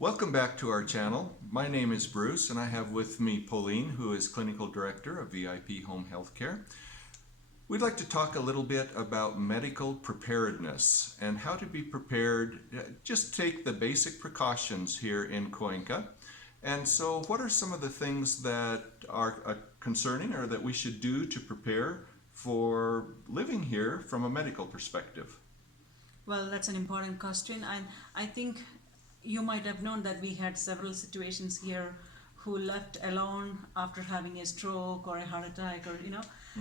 Welcome back to our channel. My name is Bruce and I have with me Pauline, who is Clinical Director of VIP Home Healthcare. We'd like to talk a little bit about medical preparedness and how to be prepared. Just take the basic precautions here in Cuenca. And so what are some of the things that are concerning or that we should do to prepare for living here from a medical perspective? Well, that's an important question, and I think you might have known that we had several situations here who left alone after having a stroke or a heart attack, or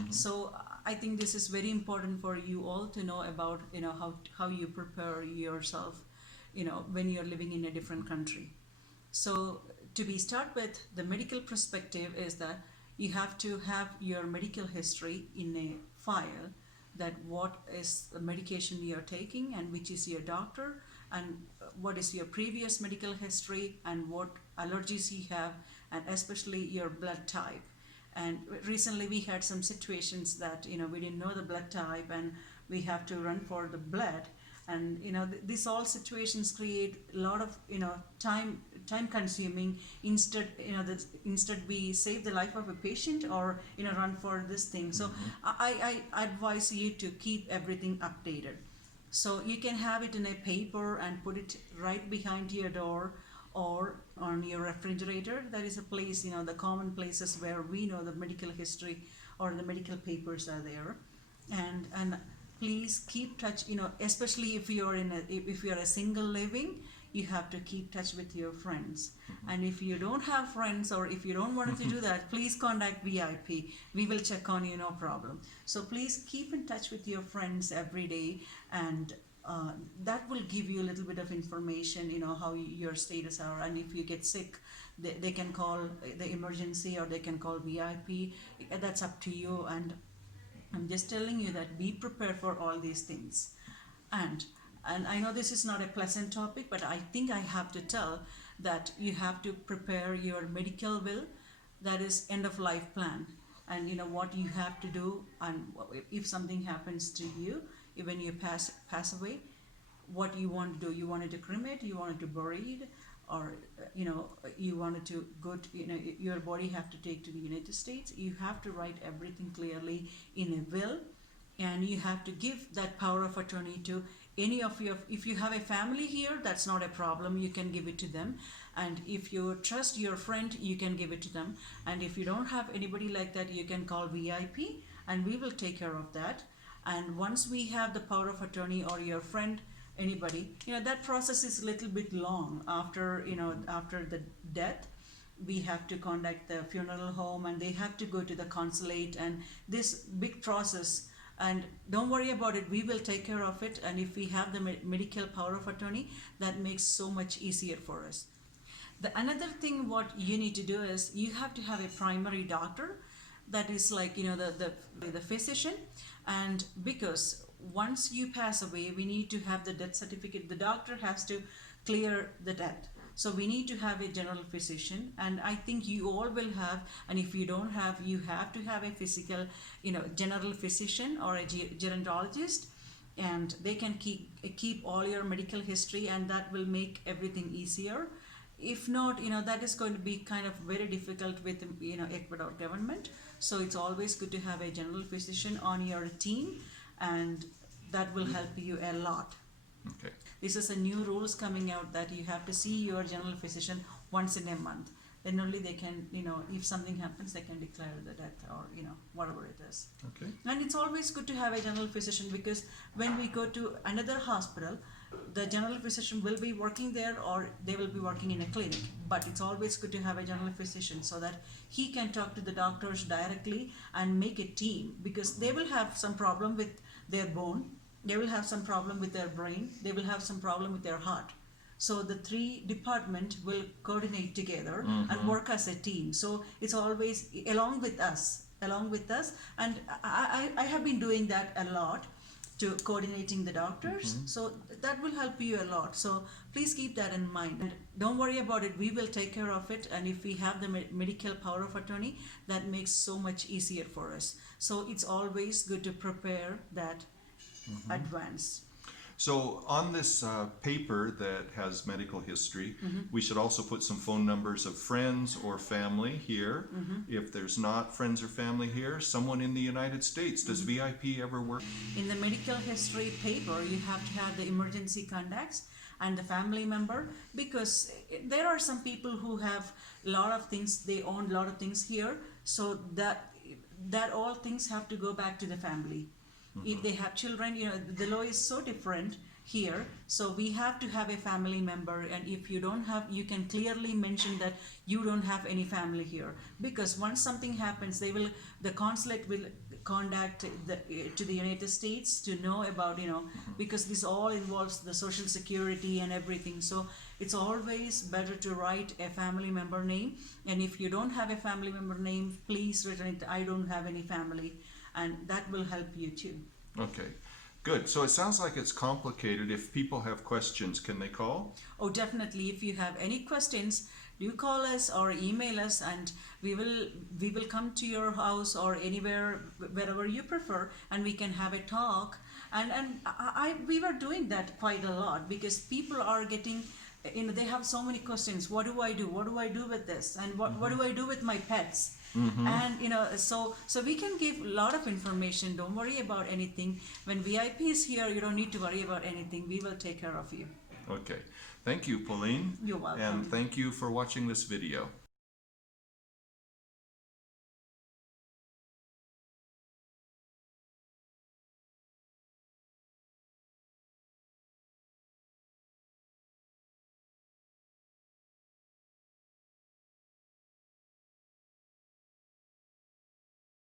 So I think this is very important for you all to know about how you prepare yourself when you're living in a different country. So start with the medical perspective is that you have to have your medical history in a file, that what is the medication you're taking and which is your doctor, and what is your previous medical history and what allergies you have, and especially your blood type. And recently we had some situations that we didn't know the blood type and we have to run for the blood, and these all situations create a lot of time consuming. Instead we save the life of a patient or run for this thing. So I advise you to keep everything updated. So you can have it in a paper and put it right behind your door or on your refrigerator. That is a place, the common places where we know the medical history or the medical papers are there. And please keep touch, especially if you're a single living, you have to keep touch with your friends. And if you don't have friends or if you don't want to do that, please contact VIP. We will check on you, no problem. So please keep in touch with your friends every day, and that will give you a little bit of information, how your status are. And if you get sick, they can call the emergency or they can call VIP. That's up to you. And I'm just telling you that be prepared for all these things. And I know this is not a pleasant topic, but I think I have to tell that you have to prepare your medical will, that is end of life plan, and what you have to do, and if something happens to you, when you pass away, what you want to do. You wanted to cremate, you wanted to bury it, or you wanted to go to, your body have to take to the United States. You have to write everything clearly in a will, and you have to give that power of attorney to any of your, if you have a family here, that's not a problem, you can give it to them. And if you trust your friend, you can give it to them. And if you don't have anybody like that, you can call VIP and we will take care of that. And once we have the power of attorney or your friend, anybody, that process is a little bit long. After the death, we have to contact the funeral home and they have to go to the consulate, and this big process. And don't worry about it, we will take care of it. And if we have the medical power of attorney, that makes so much easier for us. The another thing what you need to do is you have to have a primary doctor, that is like the physician. And because once you pass away, we need to have the death certificate. The doctor has to clear the death. So we need to have a general physician, and I think you all will have. And if you don't have, you have to have a physical, general physician or a gerontologist, and they can keep all your medical history, and that will make everything easier. If not, that is going to be kind of very difficult with Ecuador government. So it's always good to have a general physician on your team, and that will help you a lot. Okay. This is a new rules coming out that you have to see your general physician once in a month. Then only they can, if something happens, they can declare the death or, whatever it is. Okay. And it's always good to have a general physician, because when we go to another hospital, the general physician will be working there or they will be working in a clinic. But it's always good to have a general physician so that he can talk to the doctors directly and make a team, because they will have some problem with their bone, they will have some problem with their brain, they will have some problem with their heart. So the three departments will coordinate together and work as a team. So it's always along with us. And I have been doing that a lot, to coordinating the doctors. So that will help you a lot. So please keep that in mind. And don't worry about it, we will take care of it. And if we have the medical power of attorney, that makes so much easier for us. So it's always good to prepare that advance. So on this paper that has medical history, we should also put some phone numbers of friends or family here. If there's not friends or family here, someone in the United States. Does VIP ever work? In the medical history paper, you have to have the emergency contacts and the family member, because there are some people who have a lot of things, they own a lot of things here, so that all things have to go back to the family. If they have children, the law is so different here, so we have to have a family member, and if you don't have, you can clearly mention that you don't have any family here, because once something happens, the consulate will contact to the United States to know about, because this all involves the social security and everything, so it's always better to write a family member name, and if you don't have a family member name, please return it, I don't have any family, and that will help you too. Okay, good. So it sounds like it's complicated. If people have questions, can they call? Oh, definitely. If you have any questions, do call us or email us, and we will come to your house or anywhere, wherever you prefer, and we can have a talk. And we were doing that quite a lot, because people are getting, they have so many questions. What do I do? What do I do with this? And what do I do with my pets? And so we can give a lot of information. Don't worry about anything. When VIP is here, you don't need to worry about anything. We will take care of you. Okay. Thank you, Pauline. You're welcome. And thank you for watching this video.